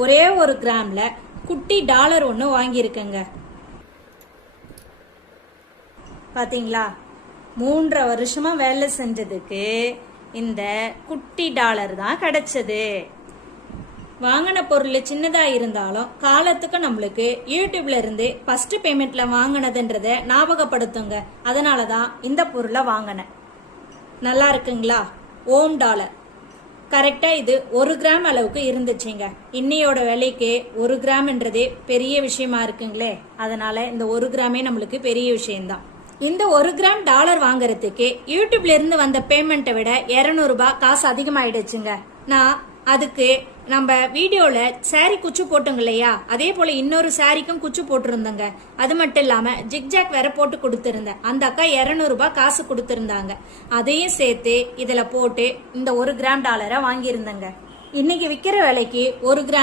ஒரே ஒரு கிராம்ல குட்டி டாலர் ஒன்று வாங்கியிருக்கேங்க. பாத்தீங்களா, 3.5 வருஷமா வேலை செஞ்சதுக்கு இந்த குட்டி டாலர் தான் கிடைச்சது. வாங்கின பொருள் சின்னதா இருந்தாலும் காலத்துக்கு நம்மளுக்கு யூடியூப்ல இருந்து ஃபர்ஸ்ட் பேமெண்ட்ல வாங்கினதுன்றத ஞாபகப்படுத்துங்க. அதனாலதான் இந்த பொருளை வாங்கினேன். நல்லா இருக்குங்களா? ஓம் டாலர் கரெக்டா இது 1 கிராம் அளவுக்கு இருந்துச்சுங்க. இன்னையோட விலைக்கு 1 கிராம்ன்றதே பெரிய விஷயமா இருக்குங்களே. அதனால இந்த 1 கிராமே நம்மளுக்கு பெரிய விஷயம்தான். இந்த 1 கிராம் டாலர் வாங்குறதுக்கு யூடியூப்ல இருந்து வந்த பேமெண்ட்டை விட 200 ரூபாய் காசு அதிகமாயிடுச்சுங்க. நான் அதுக்கு நம்ம வீடியோல சாரி குச்சு போட்டோங்க இல்லையா, அதே போல இன்னொரு சாரிக்கும் குச்சு போட்டிருந்தேங்க. அது மட்டும் இல்லாம ஜிக்ஜாக் வேற போட்டு கொடுத்திருந்தேன். அந்த அக்கா 200 ரூபாய் காசு கொடுத்திருந்தாங்க. அதையும் சேர்த்து இதுல போட்டு இந்த 1 கிராம் டாலரை வாங்கியிருந்தேங்க. இன்னைக்கு விக்கிற விலைக்கு 1 கிராம்